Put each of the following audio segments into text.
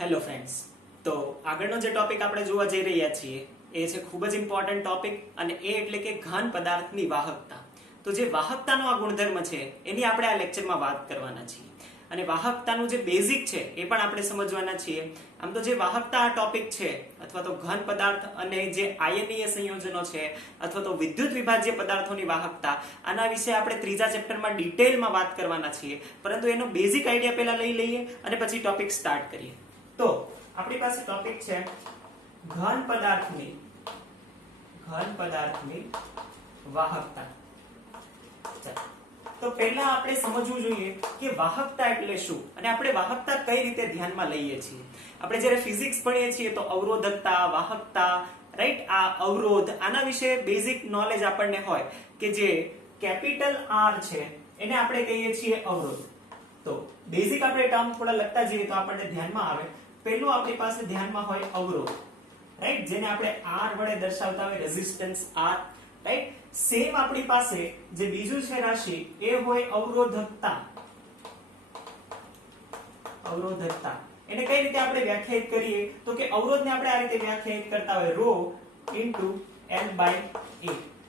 Hello friends, તો આગળનો જે ટોપિક આપણે જોવા જઈ રહ્યા છીએ એ છે ખૂબ જ ઇમ્પોર્ટન્ટ ટોપિક અને એ એટલે કે ઘન પદાર્થની વાહકતા. તો જે વાહકતાનો આ ગુણધર્મ છે એની આપણે આ લેક્ચરમાં વાત કરવાના છીએ અને વાહકતાનું જે બેઝિક છે એ પણ આપણે સમજવાના છીએ. આમ તો જે વાહકતા આ ટોપિક છે અથવા તો ઘન પદાર્થ અને જે આયનીય સંયોજનો છે અથવા તો વિદ્યુત વિભાજ્ય પદાર્થોની વાહકતા, આના વિશે આપણે ત્રીજા ચેપ્ટરમાં ડિટેલમાં વાત કરવાના છીએ. પરંતુ એનો બેઝિક આઈડિયા પહેલા લઈ લઈએ અને પછી ટોપિક સ્ટાર્ટ કરીએ. તો આપણી પાસે ટોપિક છે ઘન પદાર્થની વાહકતા. તો પહેલા આપણે સમજવું જોઈએ કે વાહકતા એટલે શું અને આપણે વાહકતા કઈ રીતે ધ્યાનમાં લઈએ છીએ. આપણે જ્યારે ફિઝિક્સ ભણીએ છીએ તો અવરોધકતા, વાહકતા, રાઈટ, આ અવરોધ, આના વિશે બેઝિક નોલેજ આપણને હોય કે જે કેપિટલ R છે એને આપણે કહીએ છીએ અવરોધ. તો બેઝિક આપણે ટર્મ થોડા લખતા જઈએ તો આપણને ધ્યાનમાં આવે. પહેલું આપણી પાસે ધ્યાનમાં હોય અવરોધ, રાઈટ, જેને આપણે R વડે દર્શાવતા હોય, રેઝિસ્ટન્સ R, રાઈટ. સેમ આપણી પાસે જે બીજું છે રાશિ એ હોય અવરોધકતા. એને કઈ રીતે આપણે વ્યાખ્યાયિત કરીએ તો કે અવરોધને આપણે આ રીતે વ્યાખ્યાયિત કરતા હોય ρ * L/A,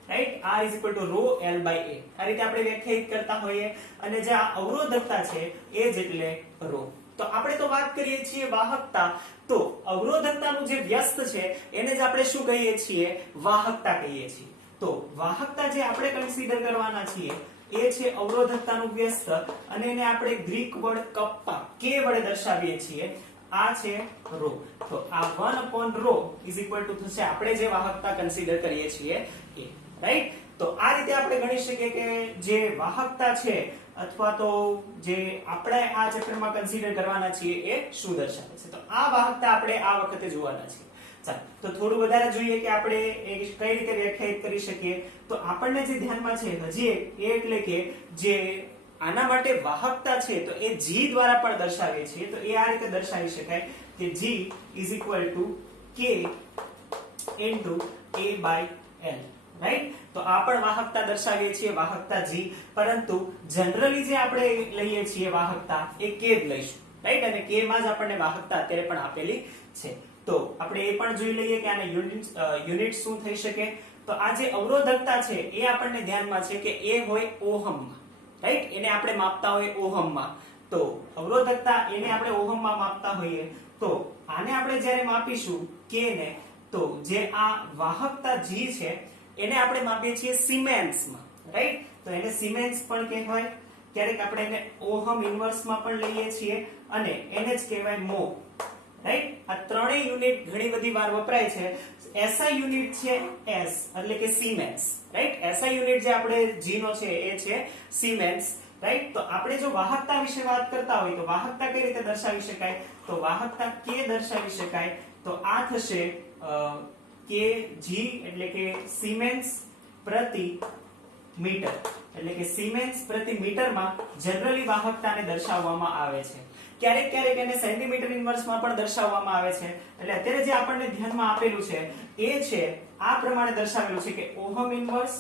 રાઈટ. R = ρ L/A આ રીતે આપણે વ્યાખ્યાયિત કરતા હોઈએ અને જે આ અવરોધકતા છે એ જ એટલે ρ. તો આપણે તો વાત કરીએ છીએ વાહકતા, તો અવરોધકતાનું જે વ્યસ્ત છે એને જ આપણે શું કહીએ છીએ? વાહકતા કહીએ છીએ. તો વાહકતા જે આપણે કન્સિડર કરવાના છીએ એ છે અવરોધકતાનું વ્યસ્ત અને એને આપણે ગ્રીક વર્ડ કપ્પા, k વડે દર્શાવીએ છીએ. આ છે ρ. તો આ 1/ρ = થશે આપણે જે વાહકતા કન્સિડર કરીએ છીએ એ, રાઈટ. તો આ રીતે આપણે ગણી શકીએ કે જે વાહકતા છે અથવા તો જે આપણે આ ચેપ્ટરમાં કન્સિડર કરવાના છીએ એ શું દર્શાવે છે. તો આ વાહકતા આપણે આ વખતે જોવાના છીએ. ચાલો, તો થોડું વધારે જોઈએ કે આપણે એ કઈ રીતે વ્યાખ્યાયિત કરી શકીએ. તો આપણને જે ધ્યાનમાં છે હજી એક, એ એટલે કે જે આના માટે વાહકતા છે તો એ G દ્વારા પણ દર્શાવીએ છીએ. તો એ આ રીતે દર્શાવી શકાય કે G = K * A/L, રાઈટ. તો આ પણ વાહકતા દર્શાવીએ છીએ, વાહકતા G. પરંતુ જનરલી જે આપણે લઈએ છીએ વાહકતા એ K જ લઈશું, રાઈટ. અને K માં જ આપણને વાહકતા અત્યારે પણ આપેલી છે. તો આપણે એ પણ જોઈ લઈએ કે આના યુનિટ શું થઈ શકે. તો આ જે અવરોધકતા છે એ આપણને ધ્યાનમાં છે કે એ હોય ઓહમમાં, રાઈટ. એને આપણે માપતા હોય ઓહમમાં. તો અવરોધકતા એને આપણે ઓહમમાં માપતા હોઈએ તો આને આપણે જ્યારે માપીશું K ને, તો જે આ વાહકતા G છે એને આપણે માપીએ છીએ સિમેન્સમાં, રાઈટ. તો એને સિમેન્સ પણ કહેવાય, ક્યારેક આપણે એને ઓહમ ઇન્વર્સમાં પણ લઈએ છીએ અને એને જ કહેવાય મો, રાઈટ. આ ત્રણેય યુનિટ ઘણી બધી વાર વપરાય છે. SI યુનિટ છે S એટલે કે સિમેન્સ, રાઈટ. SI યુનિટ જે આપણે G નો છે એ છે સિમેન્સ, રાઈટ. તો આપણે જો વાહકતા વિશે વાત કરતા હોય તો વાહકતા કઈ રીતે દર્શાવી શકાય? તો વાહકતા K દર્શાવી શકાય. તો આ થશે kg એટલે કે સિમેન્સ પ્રતિ મીટર, એટલે કે સિમેન્સ પ્રતિ મીટરમાં જનરલી વાહકતાને દર્શાવવામાં આવે છે. ક્યારેક ક્યારેક એને સેન્ટીમીટર ઇન્વર્સમાં પણ દર્શાવવામાં આવે છે. એટલે અત્યારે જે આપણને ધ્યાનમાં આપેલું છે એ છે આ પ્રમાણે દર્શાવેલું છે કે ઓહમ ઇન્વર્સ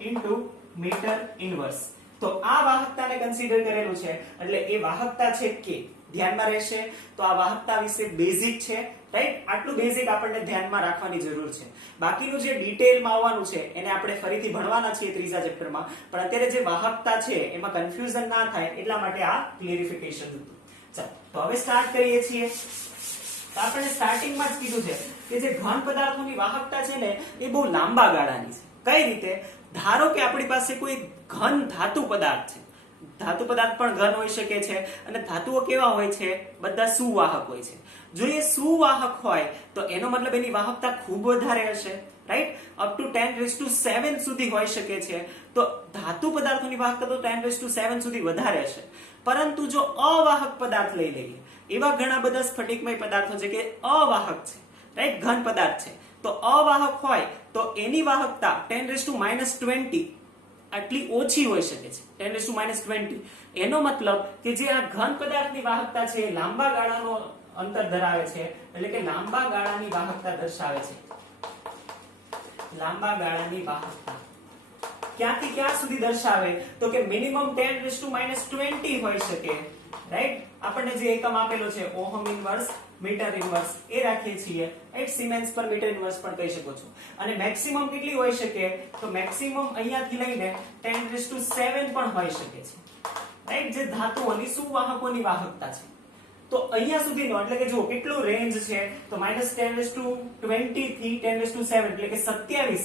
* મીટર ઇન્વર્સ. તો આ વાહકતાને કન્સિડર કરેલું છે એટલે એ વાહકતા છે K. ધ્યાનમાં રહેશે. તો આ વાહકતા વિશે બેઝિક છે, રાઈટ. આટલું બેઝિક આપણને ધ્યાનમાં રાખવાની જરૂર છે. બાકીનું જે ડિટેલમાં આવવાનું છે એને આપણે ફરીથી ભણવાના છીએ ત્રીજા ચેપ્ટરમાં. પણ અત્યારે જે વાહકતા છે એમાં કન્ફ્યુઝન ના થાય એટલા માટે આ ક્લિયરિફિકેશન હતું. ચાલો, તો હવે સ્ટાર્ટ કરીએ છીએ. તો આપણે સ્ટાર્ટિંગમાં જ કીધું છે કે જે ઘન પદાર્થોની વાહકતા છે ને એ બહુ લાંબા ગાળાની છે. કઈ રીતે? ધારો કે આપણી પાસે કોઈ ઘન ધાતુ પદાર્થ છે. ધાતુ પદાર્થ પણ ઘન હોઈ શકે છે અને ધાતુઓ કેવા હોય છે? બધા સુવાહક હોય છે. જો એ સુવાહક હોય તો એનો મતલબ એની વાહકતા ખૂબ વધારે હશે, રાઈટ. અપ ટુ 10⁷ સુધી હોઈ શકે છે. તો ધાતુ પદાર્થોની વાહકતા તો 10⁷ સુધી વધારે હશે. પરંતુ જો અવાહક પદાર્થ લઈ લઈએ, એવા ઘણા બધા સ્ફટિકમય પદાર્થો છે કે અવાહક છે, રાઈટ, ઘન પદાર્થ છે. તો અવાહક હોય તો એની વાહકતા 10⁻20 આટલી ઓછી હોઈ શકે છે, 10⁻20. એનો મતલબ કે જે આ ઘન પદાર્થની વાહકતા છે એ લાંબા ગાળાનો અંતર ધરાવે છે, એટલે કે લાંબા ગાળાની વાહકતા દર્શાવે છે. લાંબા ગાળાની વાહકતા ક્યાંથી ક્યાં સુધી દર્શાવે તો કે મિનિમમ 10⁻20 હોઈ શકે, રાઈટ? આપણને જે એકમ આપેલો છે ઓહમ ઇન્વર્સ મીટર ઇન્વર્સ એ રાખીએ છીએ, રાઈટ? સિમેન્સ પર મીટર ઇન્વર્સ પણ કહી શકો છો. અને મેક્સિમમ કેટલી હોઈ શકે તો મેક્સિમમ અહીંયાથી લઈને 10⁻7 પણ હોઈ શકે છે, રાઈટ? જે ધાતુઓની સુવાહકોની વાહકતા છે. તો અહીંયા સુધીનો એટલે કે જો કેટલું રેન્જ છે તો -10⁻20 થી 10⁻7 એટલે કે 27.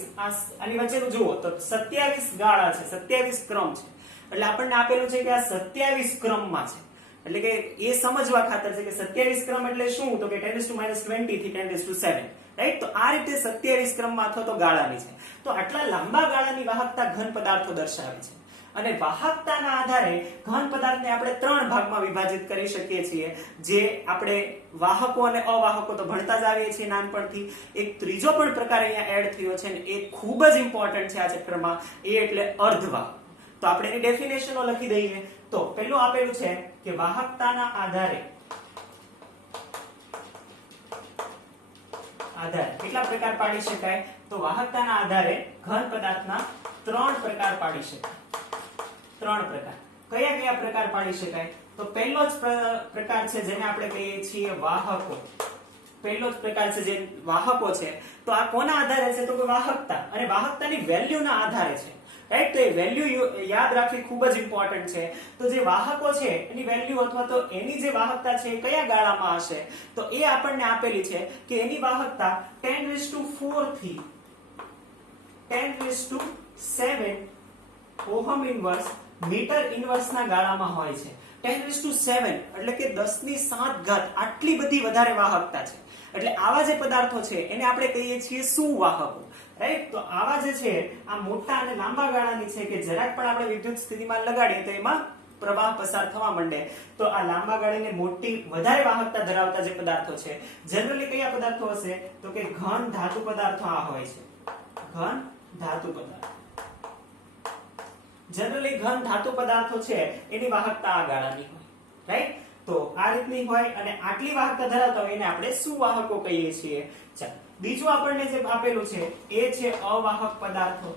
આની વચ્ચેનું જુઓ તો 27 ગાળા છે, 27 ક્રમ છે. એટલે આપણને આપેલું છે કે આ 27 ક્રમમાં છે. એટલે કે એ સમજવા ખાતર છે કે 27 ક્રમ એટલે શું તો કે 10⁻20 થી 10⁻7, રાઈટ? તો આ રીતે 27 ક્રમમાં અથવા તો ગાળાની છે. તો આટલા લાંબા ગાળાની વાહકતા ઘન પદાર્થો દર્શાવે છે. અને વાહકતાના આધારે ઘન પદાર્થને આપણે 3 ભાગમાં વિભાજિત કરી શકીએ છીએ, જે આપણે વાહકો અને અવાહકો તો ભણતા જ આવીએ છીએ નાનપણથી. એક ત્રીજો પણ પ્રકાર અહીંયા એડ થયો છે અને એ ખૂબ જ ઇમ્પોર્ટન્ટ છે આ ચેપ્ટરમાં, એ એટલે અર્ધવાહક. તો આપણે એની ડેફિનેશનો લખી દઈએ. તો પહેલું આપેલું છે કે વાહકતાના આધારે કેટલા પ્રકાર પાડી શકાય તો વાહકતાના આધારે ઘન પદાર્થના 3 પ્રકાર પાડી શકાય. 3 પ્રકાર. કયા કયા પ્રકાર પાડી શકાય તો પહેલો જ પ્રકાર છે જેને આપણે કહીએ છીએ વાહકો. પહેલો જ પ્રકાર છે જે વાહકો છે. તો આ કોના આધારે છે તો કે વાહકતા અને વાહકતાની વેલ્યુના આધારે છે, રાઈટ? તો એ વેલ્યુ યાદ રાખવી ખૂબ જ ઇમ્પોર્ટન્ટ છે. તો જે વાહકો છે એની વેલ્યુ અથવા તો એની જે વાહકતા છે એ કયા ગાળામાં હશે તો એ આપણને આપેલી છે કે એની વાહકતા 10⁻4 થી 10⁻7 ઓહમ ઇન્વર્સ મીટર ઇન્વર્સ ના ગાળામાં હોય છે. 10⁻7 એટલે કે 10⁷ આટલી બધી વધારે વાહકતા છે. એટલે આવા જે પદાર્થો છે એને આપણે કહીએ છીએ સુવાહકો, રાઈટ? તો આવા જે છે આ મોટા અને લાંબા ગાળાની છે કે જરાક પણ આપણે વિદ્યુત સ્થિતિમાન લગાડીએ તો એમાં પ્રવાહ પસાર થવા માંડે. તો આ લાંબા ગાળાની મોટી વધારે વાહકતા ધરાવતા જે પદાર્થો છે જનરલી કયા પદાર્થો હશે તો કે ઘન ધાતુ પદાર્થો આ હોય છે. ઘન ધાતુ પદાર્થ જનરલી ઘન ધાતુ પદાર્થો છે એની વાહકતા આ ગાળાની હોય, રાઈટ? તો આ રીતની હોય અને આટલી વાહકતા ધરાવતા હોય એને આપણે સુવાહકો કહીએ છીએ. ચાલો બીજું આપણને જે આપેલું છે એ છે અવાહક પદાર્થો.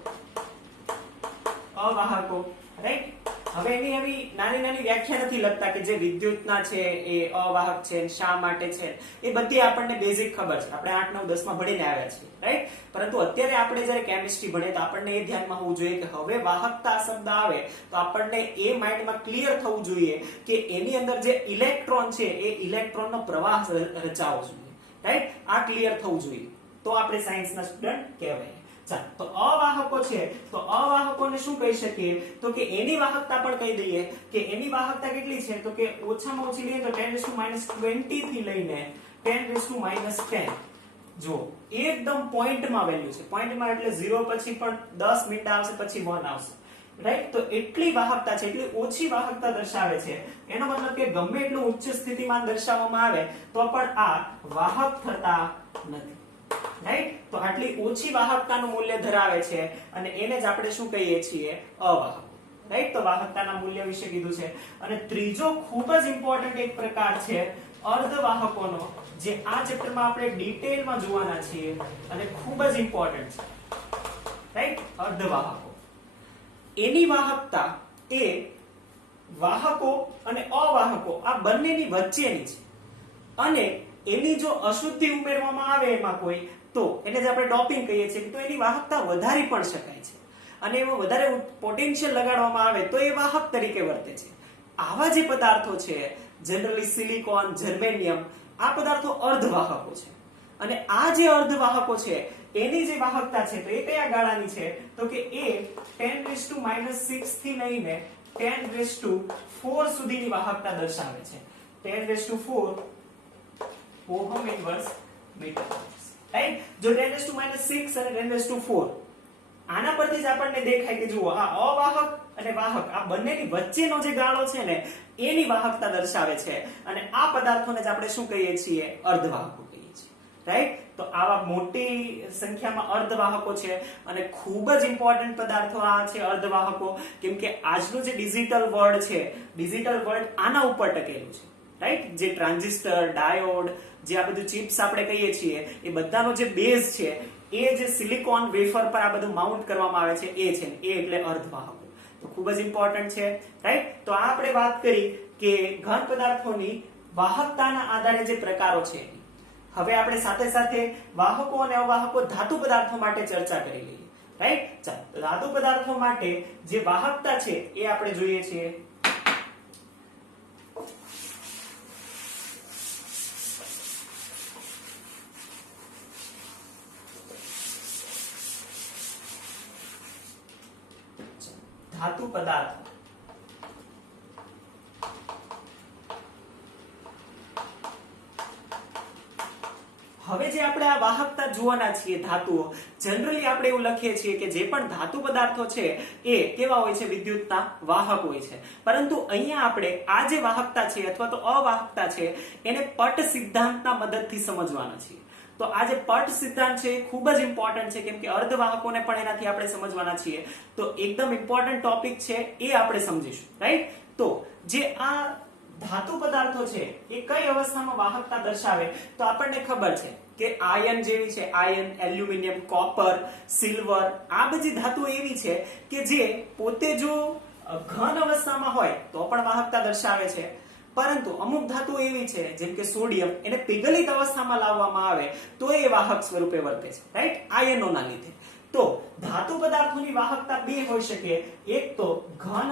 અવાહકો, રાઈટ? હવે એની એવી નાની નાની વ્યાખ્યા નથી લખતા કે જે વિદ્યુતના છે એ અવાહક છે, શા માટે છે, એ બધી આપણને બેઝિક ખબર છે. આપણે 8, 9, 10 માં ભણીને આવ્યા છીએ, રાઈટ? પરંતુ અત્યારે આપણે જ્યારે કેમિસ્ટ્રી ભણીએ તો આપણને એ ધ્યાનમાં હોવું જોઈએ કે હવે વાહકતા શબ્દ આવે તો આપણને એ માઇન્ડમાં ક્લિયર થવું જોઈએ કે એની અંદર જે ઇલેક્ટ્રોન છે એ ઇલેક્ટ્રોનનો પ્રવાહ રચાવો જોઈએ, રાઈટ? આ ક્લિયર થવું જોઈએ તો આપણે સાયન્સના સ્ટુડન્ટ કહેવાય. ચાલો તો અવાહકો છે તો અવાહકોને શું કહી શકીએ તો કે એની વાહકતા પણ કહી દઈએ કે એની વાહકતા કેટલી છે તો કે ઓછામાં ઓછી લઈએ તો 10⁻20 થી લઈને 10⁻10. જો એકદમ પોઈન્ટમાં વેલ્યુ છે. પોઈન્ટમાં એટલે 0 પછી પણ 10 મિનિટ આવશે પછી 1 આવશે, રાઈટ? તો એટલી વાહકતા છે, એટલી ઓછી વાહકતા દર્શાવે છે. એનો મતલબ કે ગમે એટલું ઉચ્ચ સ્થિતિમાન દર્શાવવામાં આવે તો પણ આ વાહક થતા નથી, રાઈટ? તો આટલી ઓછી વાહકતાનું મૂલ્ય ધરાવે છે અને એને જ આપણે શું કહીએ છીએ અવાહક, રાઈટ? તો વાહકતાના મૂલ્ય વિશે કીધું છે. અને ત્રીજો ખૂબ જ ઇમ્પોર્ટન્ટ એક પ્રકાર છે અર્ધવાહકોનો, જે આ ચેપ્ટરમાં આપણે ડિટેલમાં જોવાના છીએ અને ખૂબ જ ઇમ્પોર્ટન્ટ છે, રાઈટ? અર્ધવાહકો. એની વાહકતા એ વાહકો અને અવાહકો આ બંનેની વચ્ચેની છે અને એની જો અશુદ્ધિ ઉમેરવામાં આવે એમાં કોઈ તો એટલે જે આપણે ડોપિંગ કહીએ છીએ તો એની વાહકતા વધારી પણ શકાય છે અને એમાં વધારે પોટેન્શિયલ લગાડવામાં આવે તો એ વાહક તરીકે વર્તે છે. આવા જે પદાર્થો છે જનરલી સિલિકોન, જર્મેનિયમ, આ પદાર્થો અર્ધવાહકો છે અને આ જે અર્ધવાહકો છે એની જે વાહકતા છે તો એ કયા ગાળાની છે તો કે એ 10⁻6 થી લઈને 10⁻4 સુધીની વાહકતા દર્શાવે છે. 10⁻4 ઓહમ ઇન્વર્સ મીટર, રાઈટ? જો 10⁻6 અને 10⁻4 આના પરથી જ આપણને દેખાય કે જુઓ આ અવાહક અને વાહક આ બંનેની વચ્ચેનો જે ગાળો છે ને એની વાહકતા દર્શાવે છે અને આ પદાર્થોને જ આપણે શું કહીએ છીએ અર્ધવાહકો કહીએ છીએ, રાઈટ? તો આવા મોટી સંખ્યામાં અર્ધવાહકો છે અને ખૂબ જ ઇમ્પોર્ટન્ટ પદાર્થો આ છે અર્ધવાહકો, કેમ કે આજનું જે ડિજિટલ વર્લ્ડ છે, ડિજિટલ વર્લ્ડ આના ઉપર ટકેલું છે, રાઈટ? જે ટ્રાન્ઝિસ્ટર, ડાયોડ, જે આ બધું ચિપ્સ આપણે કહીએ છીએ એ બધાનો જે બેઝ છે એ જે સિલિકોન વેફર પર આ બધું માઉન્ટ કરવામાં આવે છે એ છે, એ એટલે અર્ધવાહકો. તો ખૂબ જ ઇમ્પોર્ટન્ટ છે, રાઈટ. તો આ આપણે વાત કરી કે ઘન પદાર્થોની વાહકતાના આધારે જે પ્રકારો છે. હવે આપણે સાથે સાથે વાહકો અને અવાહકો ધાતુ પદાર્થો માટે ચર્ચા કરી લઈએ, રાઈટ. ચાલો, ધાતુ પદાર્થો માટે જે વાહકતા છે એ આપણે જોઈએ છીએ. ધાતુ પદાર્થો હવે જે આપણે આ વાહકતા જોવાના છીએ ધાતુઓ, જનરલી આપણે એવું લખીએ છીએ કે જે પણ ધાતુ પદાર્થો છે એ કેવા હોય છે, વિદ્યુતના વાહક હોય છે. પરંતુ અહીંયા આપણે આ જે વાહકતા છે અથવા તો અવાહકતા છે એને પટ સિદ્ધાંતના મદદથી સમજવાના છીએ. તો આ જે પટ સિદ્ધાંત છે એ ખૂબ જ ઇમ્પોર્ટન્ટ છે, કેમ કે અર્ધવાહકોને પણ એનાથી આપણે સમજવાના છીએ. તો એકદમ ઇમ્પોર્ટન્ટ ટોપિક છે, એ આપણે સમજીશું, રાઈટ. તો જે આ ધાતુ પદાર્થો છે એ કઈ અવસ્થામાં વાહકતા દર્શાવે, તો આપણને ખબર છે કે આયન જેવી છે, આયન, એલ્યુમિનિયમ, કોપર, સિલ્વર, આ બધી ધાતુઓ એવી છે કે જે પોતે જો ઘન અવસ્થામાં હોય તો પણ વાહકતા દર્શાવે છે. પરંતુ અમુક ધાતુ એવી છે જેમ કે સોડિયમ, એને પિઘલિત અવસ્થામાં લાવવામાં આવે તો એ વાહક સ્વરૂપે વર્તે છે, રાઈટ, આયનોના લીધે. તો ધાતુ પદાર્થોની વાહકતા બે હોઈ શકે, એક તો ઘન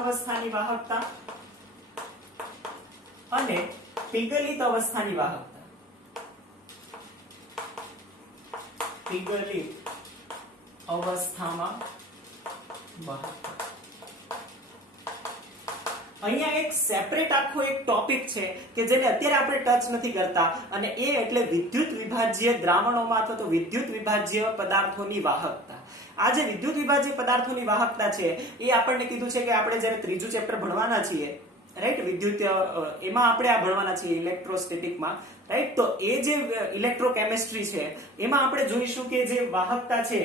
અવસ્થાની વાહકતા અને પિઘલિત અવસ્થાની વાહકતા. પિઘલિત અવસ્થામાં વાહકતા. અહીંયા એક સેપરેટ આખો એક ટોપિક છે કે જેને અત્યારે આપણે ટચ નથી કરતા, અને એ એટલે વિદ્યુત વિભાજ્ય દ્રાવણોમાં અથવા તો વિદ્યુત વિભાજ્ય પદાર્થોની વાહકતા. આ જે વિદ્યુત વિભાજ્ય પદાર્થોની વાહકતા છે એ આપણને કીધું છે કે આપણે જ્યારે ત્રીજું ચેપ્ટર ભણવાના છીએ, રાઈટ, વિદ્યુત, એમાં આપણે આ ભણવાના છીએ ઇલેક્ટ્રોસ્ટેટિકમાં, રાઈટ. તો એ જે ઇલેક્ટ્રોકેમિસ્ટ્રી છે એમાં આપણે જોઈશું કે જે વાહકતા છે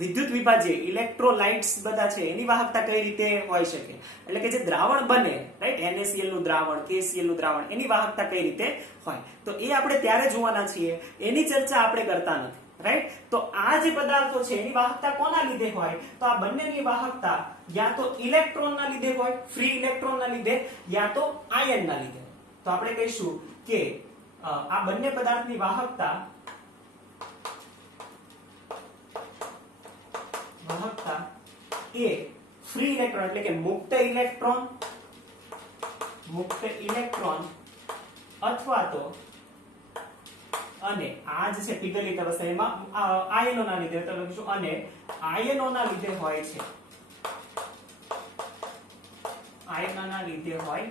વિદ્યુત વિભાજ્ય ઇલેક્ટ્રોલાઇટ્સ બધા છે એની વાહકતા કઈ રીતે હોઈ શકે, એટલે કે જે દ્રાવણ બને, રાઈટ, NaCl નું દ્રાવણ, KCl નું દ્રાવણ, એની વાહકતા કઈ રીતે હોય. તો એ આપણે ત્યારે જોવાના છીએ, એની ચર્ચા આપણે કરતા નથી, રાઈટ. તો આ જે પદાર્થો છે એની વાહકતા કોના લીધે હોય, તો આ બંનેની વાહકતા યા તો ઇલેક્ટ્રોનના લીધે હોય, ફ્રી ઇલેક્ટ્રોનના લીધે, યા તો આયનના લીધે. તો આપણે કહીશું કે આ બંને પદાર્થની વાહકતા એ ફ્રી ઇલેક્ટ્રોન એટલે કે મુક્ત ઇલેક્ટ્રોન અથવા તો અને આ જે છે પિઘલિત અવસ્થા એમાં આયનોના લીધે, તો લખીશું અને આયનોના લીધે હોય છે, આયનોના લીધે હોય,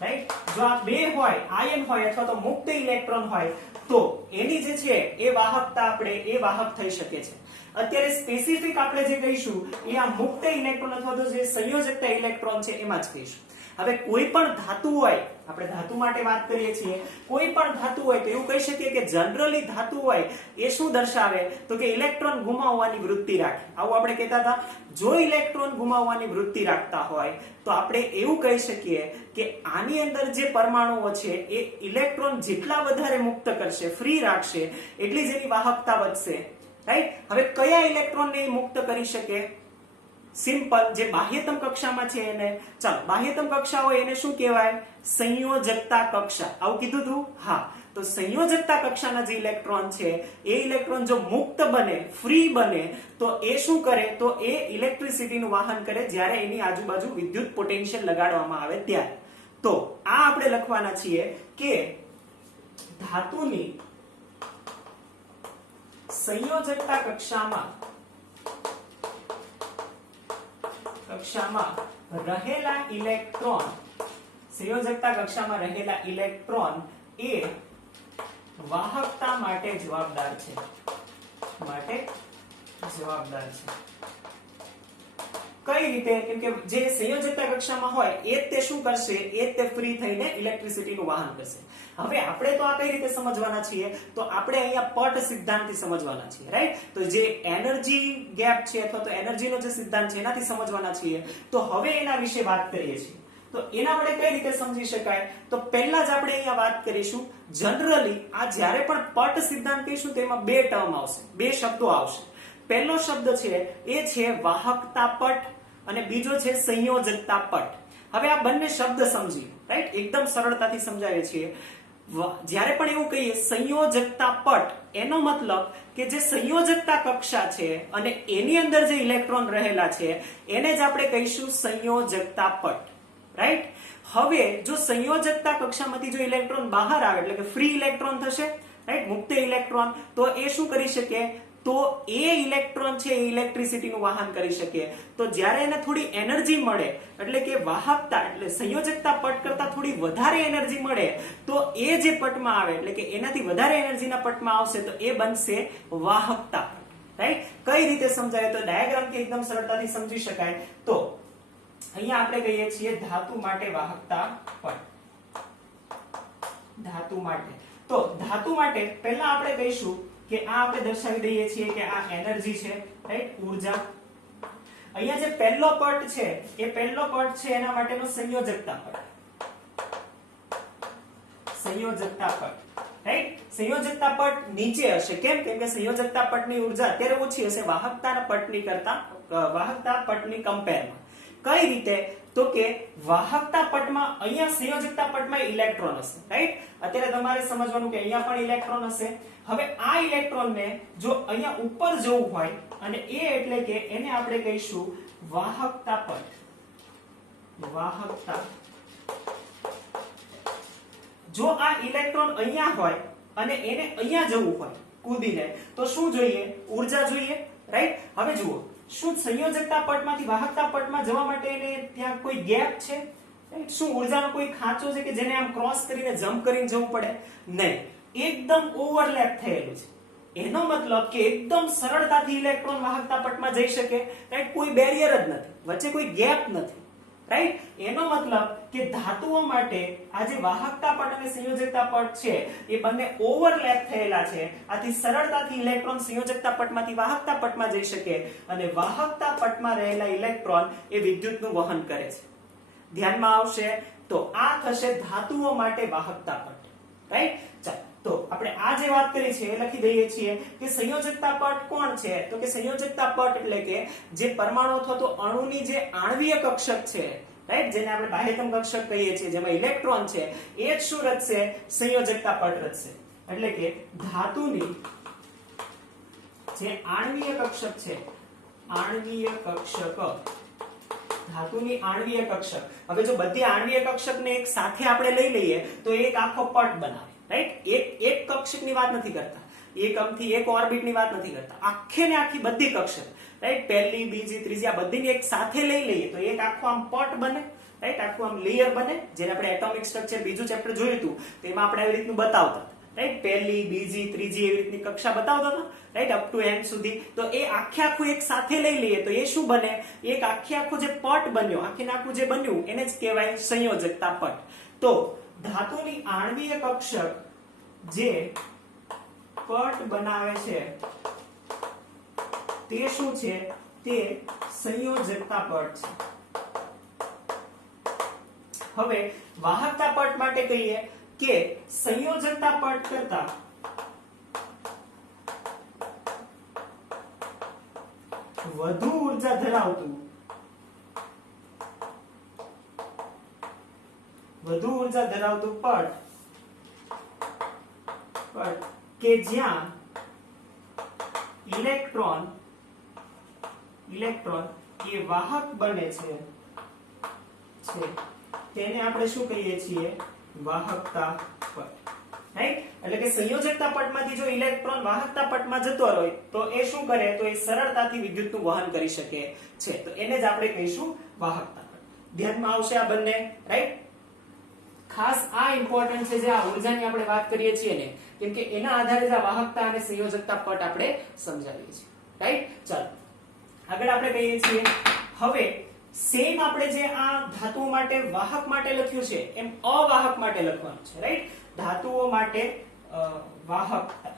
રાઈટ. જો આ બે હોય, આયન હોય અથવા તો મુક્ત ઇલેક્ટ્રોન હોય, તો એની જે છે એ વાહકતા આપણે એ વાહક થઈ શકે છે. અત્યારે સ્પેસિફિક આપણે જે કહીશું એ આ મુક્ત ઇલેક્ટ્રોન અથવા તો જે સંયોજકતા ઇલેક્ટ્રોન છે એમાં જ કહીશું. હવે કોઈ પણ ધાતુ હોય, આપણે ધાતુ માટે વાત કરીએ છીએ, કોઈ પણ ધાતુ હોય તો એવું કહી શકીએ કે જનરલી ધાતુ હોય એ શું દર્શાવે, તો કે ઇલેક્ટ્રોન ગુમાવવાની વૃત્તિ રાખે. આવું આપણે કહેતા હતા. જો ઇલેક્ટ્રોન ગુમાવવાની વૃત્તિ રાખતા હોય તો આપણે એવું કહી શકીએ કે આની અંદર જે પરમાણુઓ છે એ ઇલેક્ટ્રોન જેટલા વધારે મુક્ત કરશે, ફ્રી રાખશે, એટલી જ એની વાહકતા વધશે, રાઈટ. હવે કયા ઇલેક્ટ્રોનને મુક્ત કરી શકે? સિમ્પલ, જે બાહ્યતમ કક્ષામાં છે એને, ચાલો બાહ્યતમ કક્ષા હોય એને શું કહેવાય? સંયોજકતા કક્ષા. આવું કીધું તું? હા. તો સંયોજકતા કક્ષાના જે ઇલેક્ટ્રોન છે એ ઇલેક્ટ્રોન જો મુક્ત બને, ફ્રી બને, તો એ શું કરે, તો એ ઇલેક્ટ્રિસિટીનું વાહન કરે જ્યારે એની આજુબાજુ વિદ્યુત પોટેન્શિયલ લગાડવામાં આવે ત્યારે. તો આ આપણે લખવાના છીએ કે ધાતુની સંયોજકતા કક્ષામાં રહેલા ઇલેક્ટ્રોન, સંયોજકતા કક્ષામાં રહેલા ઇલેક્ટ્રોન એ વાહકતા માટે જવાબદાર છે, કઈ રીતે? કેમ કે જે સંયોજકતા કક્ષામાં હોય એ તે શું કરશે, એ તે ફ્રી થઈને ઇલેક્ટ્રિસિટીનું વાહન કરશે. હવે આપણે તો આ કઈ રીતે સમજવાના છીએ, તો આપણે અહીંયા પટ સિદ્ધાંતથી સમજવાના છીએ, રાઈટ. તો જે એનર્જી ગેપ છે અથવા તો એનર્જીનો જે સિદ્ધાંત છે એનાથી સમજવાના છીએ. તો હવે એના વિશે વાત કરીએ છીએ. તો એના વડે કઈ રીતે સમજી શકાય? તો પહેલા જ આપણે અહીંયા વાત કરીશું જનરલી આ જ્યારે પણ પટ સિદ્ધાંત કહીશું તેમાં બે ટર્મ આવશે, બે શબ્દો આવશે. પહેલો શબ્દ છે એ છે વાહકતા પટ અને બીજો છે સંયોજકતા પટ. હવે આ બંને શબ્દ સમજી, રાઈટ, એકદમ સરળતાથી સમજાવીએ છીએ. જ્યારે પણ એવું કહીએ સંયોજકતા પટ, એનો મતલબ કે જે સંયોજકતા કક્ષા છે અને એની અંદર જે ઇલેક્ટ્રોન રહેલા છે એને જ આપણે કહીશું સંયોજકતા પટ, રાઈટ. હવે જો સંયોજકતા કક્ષામાંથી જો ઇલેક્ટ્રોન બહાર આવે એટલે કે ફ્રી ઇલેક્ટ્રોન થશે, રાઈટ, મુક્ત ઇલેક્ટ્રોન, તો એ શું કરી શકે? તો એ ઇલેક્ટ્રોન છે એ ઇલેક્ટ્રિસિટીનું વહન કરી શકે. તો જ્યારે એને થોડી એનર્જી મળે એટલે કે વાહકતા એટલે સંયોજકતા પટ કરતા થોડી વધારે એનર્જી મળે તો એ જે પટમાં આવે એટલે કે એનાથી વધારે એનર્જીના પટમાં આવશે તો એ બનશે વાહકતા પટ, રાઈટ. કઈ રીતે સમજાય? તો ડાયાગ્રામથી એકદમ સરળતાથી સમજી શકાય. તો અહીંયા આપણે કહીએ છીએ ધાતુ માટે વાહકતા પટ. ધાતુ માટે, તો ધાતુ માટે પહેલા આપણે કહીશું કે આ આપણે દર્શાવી દઈએ છીએ કે આ એનર્જી છે, રાઈટ, ઉર્જા. અહીંયા જે પહેલો પટ છે એ પહેલો પટ છે એના માટેનો સંયોજકતા પટ. સંયોજકતા પટ, રાઈટ. સંયોજકતા પટ નીચે હશે. કેમ? કેમ કે સંયોજકતા પટની ઉર્જા અત્યારે ઓછી હશે વાહકતાના પટની કરતા, વાહકતા પટની કમ્પેરમાં. કઈ રીતે? તો કે વાહકતા પટમાં અહીંયા સંયોજકતા પટમાં ઇલેક્ટ્રોન હશે, રાઈટ. અત્યારે તમારે સમજવાનું કે અહીંયા પણ ઇલેક્ટ્રોન હશે. હવે આ ઇલેક્ટ્રોનને જો અહીંયા ઉપર જવું હોય અને એ એટલે કે એને આપણે કહીશું વાહકતા પટ. વાહકતા. જો આ ઇલેક્ટ્રોન અહીંયા હોય અને એને અહીંયા જવું હોય કૂદીને તો શું જોઈએ? ઉર્જા જોઈએ, રાઈટ. હવે જુઓ, શું સંયોજકતા પટમાંથી વાહકતા પટમાં જવા માટે એને ત્યાં કોઈ ગેપ છે? શું ઉર્જાનો કોઈ ખાંચો છે કે જેને આમ ક્રોસ કરીને જમ્પ કરીને જવું પડે? નહીં, એકદમ ઓવરલેપ થયેલું છે. એનો મતલબ કે એકદમ સરળતાથી ઇલેક્ટ્રોન વાહકતા પટમાં જઈ શકે, રાઈટ. કોઈ બેરિયર જ નથી, વચ્ચે કોઈ ગેપ નથી, રાઈટ. એનો મતલબ કે ધાતુઓ માટે આ જે વાહકતા પટ અને સંયોજકતા પટ છે એ બંને ઓવરલેપ થયેલા છે. આથી સરળતાથી ઇલેક્ટ્રોન સંયોજકતા પટમાંથી વાહકતા પટમાં જઈ શકે અને વાહકતા પટમાં રહેલા ઇલેક્ટ્રોન એ વિદ્યુતનું વહન કરે છે. ધ્યાનમાં આવશે? તો આ થશે ધાતુઓ માટે વાહકતા પટ, રાઈટ. ચાલો, તો આપણે આ જે વાત કરી છે એ લખી દઈએ છીએ કે સંયોજકતા પટ કોણ છે? તો કે સંયોજકતા પટ એટલે કે જે પરમાણુ અથવા તો અણુની જે આણ્વીય કક્ષક છે, રાઈટ, જેને આપણે બાહ્યતમ કક્ષક કહીએ છીએ, જેમાં ઇલેક્ટ્રોન છે, એ જ શું રચશે? સંયોજકતા પટ રચશે. એટલે કે ધાતુની જે આણ્વીય કક્ષક છે, આણ્વીય કક્ષક, ધાતુની આણ્વીય કક્ષક. હવે જો બધી આણ્વીય કક્ષકને એક સાથે આપણે લઈ લઈએ તો એક આખો પટ બનાવે, રાઈટ. એક કક્ષકની વાત નથી કરતા, એકમથી એક ઓર્બિટની વાત નથી કરતા, આખે ને આખી બધી કક્ષક, રાઈટ, પહેલી, બીજી, ત્રીજી, આ બધીને એક સાથે લઈ લઈએ તો એક આખો આમ પટ બને, રાઈટ, આખું આમ લેયર બને. જેને આપણે એટોમિક સ્ટ્રક્ચર બીજું ચેપ્ટર જોયું હતું તેમાં આપણે આવી રીતનું બતાવતા, રાઈટ, પહેલી, બીજી, ત્રીજી એવી રીતની કક્ષા બતાવતા હતા, રાઈટ, અપ ટુ એન સુધી. તો એ આખે આખું એક સાથે લઈ લઈએ તો એ શું બને? એક આખે આખો જે પટ બન્યો, આખે આખું જે બન્યું એને જ કહેવાય સંયોજકતા પટ. તો ધાતુની આણ્વીય કક્ષક જે પટ બનાવે છે તે શું છે? તે સંયોજકતા પટ છે. હવે વાહકતા પટ માટે કહીએ કે સંયોજકતા પટ કરતા વધુ ઉર્જા ધરાવતું, પટ કે જ્યાં ઇલેક્ટ્રોન એ વાહક બને છે તેને આપણે શું કહીએ છીએ? વાહકતા પટ, રાઈટ. એટલે કે સંયોજકતા પટમાંથી જો ઇલેક્ટ્રોન વાહકતા પટમાં જતો રહે તો એ શું કરે? તો એ સરળતાથી વિદ્યુતનું વહન કરી શકે છે. તો એને જ આપણે કહીશું વાહકતા પટ. ધ્યાનમાં આવશે આ બંને, રાઈટ. ખાસ આ ઇમ્પોર્ટન્ટ છે જે આ ઉર્જાની આપણે વાત કરીએ છીએ ને, કેમ કે એના આધારે જ આ વાહકતા અને સંયોજકતા પટ આપણે સમજાવીએ છીએ, રાઈટ. ચાલો આગળ આપણે કહીએ છીએ હવે સેમ આપણે જે આ ધાતુઓ માટે વાહક માટે લખ્યું છે એમ અવાહક માટે લખવાનું છે, રાઈટ. ધાતુઓ માટે વાહકતા.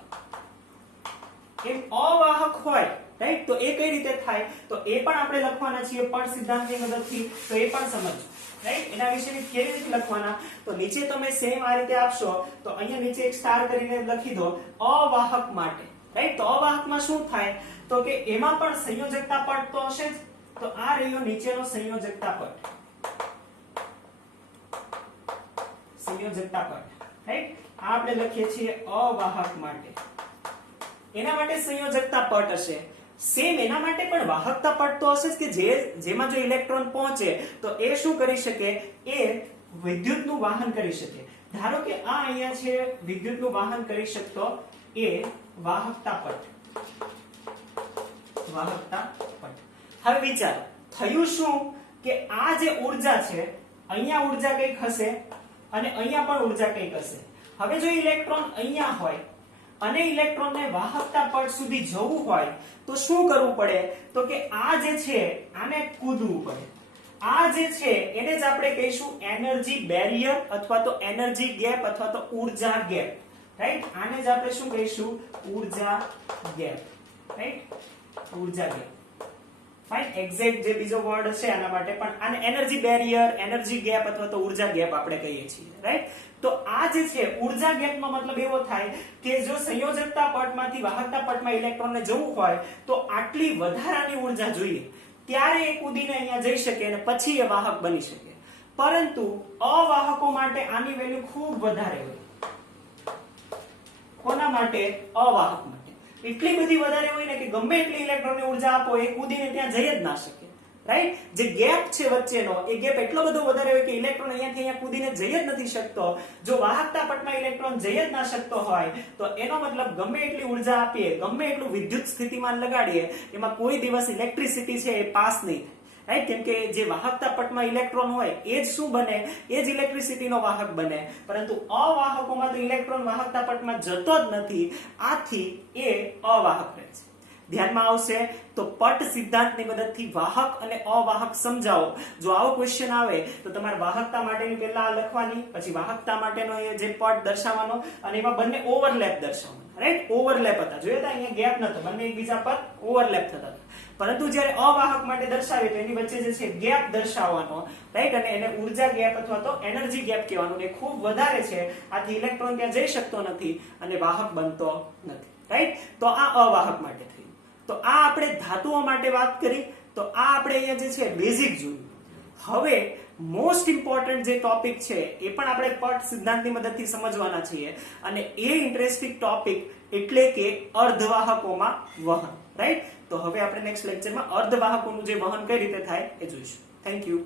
એમ અવાહક હોય રાઈટ? તો એ કઈ રીતે થાય તો એ પણ આપણે લખવાના છીએ પટ સિદ્ધાંતની મદદથી, તો એ પણ સમજો, રાઈટ? એના વિશે કેવી રીતે લખવાના, તો નીચે તમે સેમ આ રીતે આપશો, તો અહીંયા નીચે એક સ્ટાર કરીને લખી દો અવાહક માટે, રાઈટ? તો અવાહકમાં શું થાય તો કે એમાં પણ સંયોજકતા પટ તો હશે જ, તો આ રહ્યો નીચેનો સંયોજકતા પટ, સંયોજકતા પટ, રાઈટ? આ આપણે લખીએ છીએ અવાહક માટે, એના માટે સંયોજકતા પટ હશે. સેમ એના માટે પણ વાહકતા પટ તો હશે જ કે જેમાં જો ઇલેક્ટ્રોન પહોંચે તો એ શું કરી શકે, એ વિદ્યુતનું વાહન કરી શકે. ધારો કે આ અહીંયા છે વિદ્યુતનું વાહન કરી શકતો એ વાહકતા પટ, વાહકતા પટ. હવે વિચારો થયું શું કે આ જે ઊર્જા છે, અહીંયા ઊર્જા કંઈક હશે અને અહીંયા પણ ઊર્જા કંઈક હશે. હવે જો ઇલેક્ટ્રોન અહીંયા હોય અને ઇલેક્ટ્રોનને વાહકતા પટ સુધી જવું હોય તો શું કરવું પડે, તો કે આ જે છે આને કૂદવું પડે. આ જે છે એને જ આપણે કહીશું એનર્જી બેરિયર અથવા તો એનર્જી ગેપ અથવા તો ઊર્જા ગેપ, રાઈટ? આને જ આપણે શું કહીશું, ઊર્જા ગેપ, રાઈટ? ઊર્જા ગેપ. ફાઇન, એક્ઝેક્ટ જે બીજો વર્ડ છે આના માટે પણ આને એનર્જી બેરિયર, એનર્જી ગેપ અથવા તો ઊર્જા ગેપ આપણે કહીએ છીએ, રાઈટ? તો આ જે છે ઊર્જા ગેપનો મતલબ એવો થાય કે જો સંયોજકતા પટમાંથી વાહકતા પટમાં ઇલેક્ટ્રોનને જવું હોય તો આટલી વધારાની ઊર્જા જોઈએ ત્યારે એ કૂદીને અહીંયા જઈ શકે અને પછી એ વાહક બની શકે. પરંતુ અવાહકો માટે આની વેલ્યુ ખૂબ વધારે હોય. કોના માટે? અવાહક માટે. એટલી બધી વધારે હોય ને કે ગમે એટલી ઇલેક્ટ્રોનને ઊર્જા આપો એ કૂદીને ત્યાં જઈ જ ના શકે, રાઈટ? જે ગેપ છે વચ્ચેનો એ ગેપ એટલો બધો વધારે હોય કે ઇલેક્ટ્રોન અહીંયાથી અહીંયા કૂદીને જઈ જ નથી શકતો. જો વાહકતા પટમાં ઇલેક્ટ્રોન જઈ જ ના શકતો હોય તો એનો મતલબ ગમે એટલી ઊર્જા આપીએ, ગમે એટલું વિદ્યુત સ્થિતિમાન લગાડીએ, એમાં કોઈ દિવસ ઇલેક્ટ્રિસિટી છે એ પાસ નહીં થાય, રાઈટ? કેમ કે જે વાહકતા પટમાં ઇલેક્ટ્રોન હોય એ જ શું બને, એ જ ઇલેક્ટ્રિસિટીનો વાહક બને. પરંતુ અવાહકોમાં તો ઇલેક્ટ્રોન વાહકતા પટમાં જતો જ નથી, આથી એ અવાહક રહે છે. ધ્યાનમાં આવશે તો પટ સિદ્ધાંતની મદદથી વાહક અને અવાહક સમજાવો. જો આવો ક્વેશ્ચન આવે તો તમારે વાહકતા માટેની પહેલા લખવાની, પછી વાહકતા માટેનો એ જે પટ દર્શાવવાનો અને એમાં બંને ઓવરલેપ દર્શાવવાનો, રાઈટ? ઓવરલેપ હતા, જોયું હતા? અહીંયા ગેપ નતો, બંને એકબીજા પર ઓવરલેપ થતા હતા. પરંતુ જ્યારે અવાહક માટે દર્શાવે તો એની વચ્ચે જે છે ગેપ દર્શાવવાનો, રાઈટ? અને એને ઊર્જા ગેપ અથવા તો એનર્જી ગેપ કહેવાનું. એ ખૂબ વધારે છે, આથી ઇલેક્ટ્રોન ત્યાં જઈ શકતો નથી અને વાહક બનતો નથી, રાઈટ? તો આ અવાહક માટે થઈ. તો આ આપણે ધાતુઓ માટે વાત કરી, તો આ આપણે અહીંયા જે છે બેઝિક જોયું. હવે મોસ્ટ ઇમ્પોર્ટન્ટ જે ટોપિક છે એ પણ આપણે પટ સિદ્ધાંતની મદદથી સમજવાના છીએ અને એ ઇન્ટરેસ્ટિંગ ટોપિક એટલે કે અર્ધવાહકોમાં વહન, રાઈટ? તો હવે આપણે નેક્સ્ટ લેક્ચરમાં અર્ધવાહકોનું જે વહન કઈ રીતે થાય એ જોઈશું. Thank you.